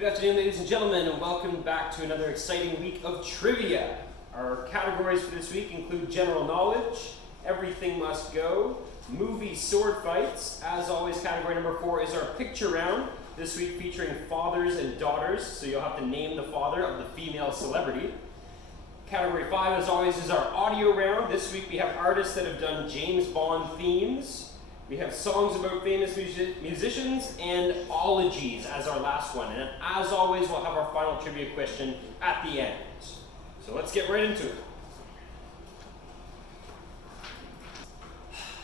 Good afternoon, ladies and gentlemen, and welcome back to another exciting week of trivia. Our categories for this week include general knowledge, everything must go, movie sword fights. As always, category number 4 is our picture round, this week featuring fathers and daughters, so you'll have to name the father of the female celebrity. Category 5, as always, is our audio round. This week we have artists that have done James Bond themes. We have songs about famous musicians and ologies as our last one. And as always, we'll have our final trivia question at the end. So let's get right into it.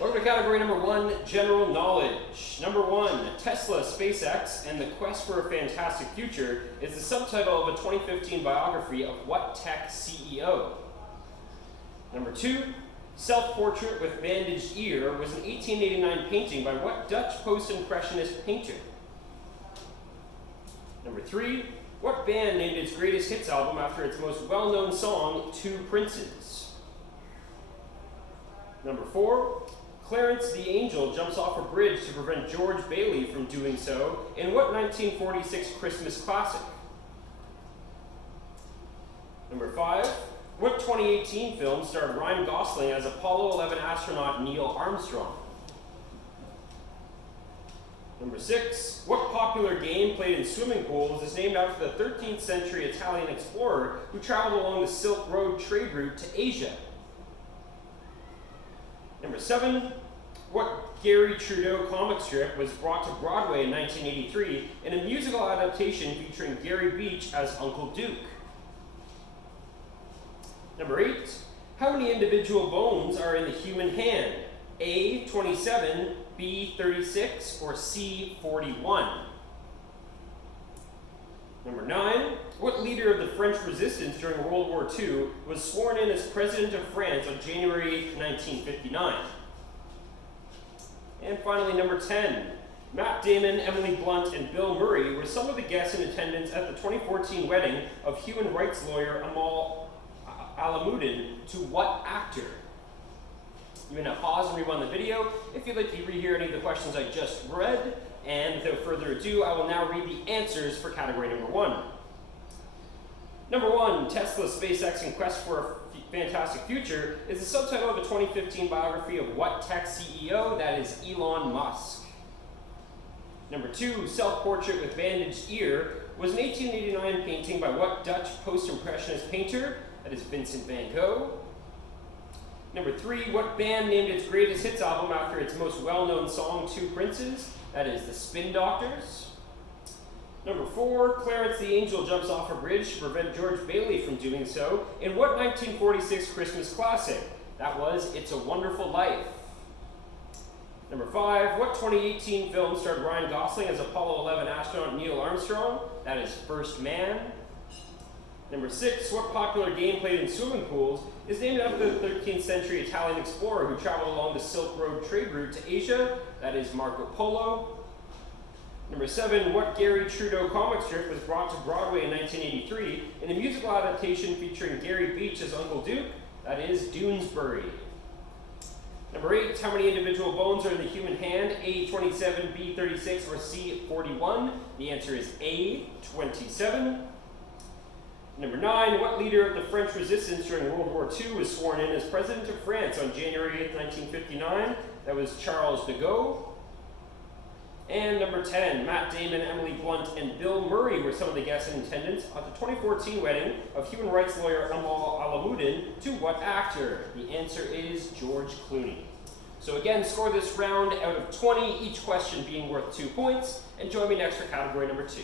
Welcome to category number 1, general knowledge. Number 1, Tesla, SpaceX, and the Quest for a Fantastic Future is the subtitle of a 2015 biography of what tech CEO? Number 2, Self-Portrait with Bandaged Ear was an 1889 painting by what Dutch post-impressionist painter? Number 3, what band named its greatest hits album after its most well-known song, Two Princes? Number 4, Clarence the Angel jumps off a bridge to prevent George Bailey from doing so in what 1946 Christmas classic? Number 5, what 2018 film starred Ryan Gosling as Apollo 11 astronaut Neil Armstrong? Number 6, what popular game played in swimming pools is named after the 13th century Italian explorer who traveled along the Silk Road trade route to Asia? Number 7, what Gary Trudeau comic strip was brought to Broadway in 1983 in a musical adaptation featuring Gary Beach as Uncle Duke? Number 8, how many individual bones are in the human hand? A, 27, B, 36, or C, 41? Number 9, what leader of the French resistance during World War II was sworn in as President of France on January 8, 1959? And finally, number 10, Matt Damon, Emily Blunt, and Bill Murray were some of the guests in attendance at the 2014 wedding of human rights lawyer Amal Alamuddin to what actor? You may now pause and rewind the video if you'd like to rehear any of the questions I just read. And without further ado, I will now read the answers for category number 1. Number 1, Tesla, SpaceX, and Quest for a Fantastic Future is the subtitle of a 2015 biography of what tech CEO? That is Elon Musk. Number 2, Self-Portrait with Bandaged Ear was an 1889 painting by what Dutch post-impressionist painter? That is Vincent van Gogh. Number 3, what band named its greatest hits album after its most well-known song, Two Princes? That is the Spin Doctors. Number 4, Clarence the Angel jumps off a bridge to prevent George Bailey from doing so in what 1946 Christmas classic? That was It's a Wonderful Life. Number 5, what 2018 film starred Ryan Gosling as Apollo 11 astronaut Neil Armstrong? That is First Man. Number 6, what popular game played in swimming pools is named after the 13th century Italian explorer who traveled along the Silk Road trade route to Asia? That is Marco Polo. Number 7, what Gary Trudeau comic strip was brought to Broadway in 1983 in a musical adaptation featuring Gary Beach as Uncle Duke? That is Doonesbury. Number 8, how many individual bones are in the human hand? A, 27, B, 36, or C, 41? The answer is A, 27. Number 9, what leader of the French resistance during World War II was sworn in as President of France on January 8, 1959? That was Charles de Gaulle. And number 10, Matt Damon, Emily Blunt, and Bill Murray were some of the guests in attendance at the 2014 wedding of human rights lawyer Amal Alamuddin to what actor? The answer is George Clooney. So again, score this round out of 20, each question being worth 2 points, and join me next for category number 2.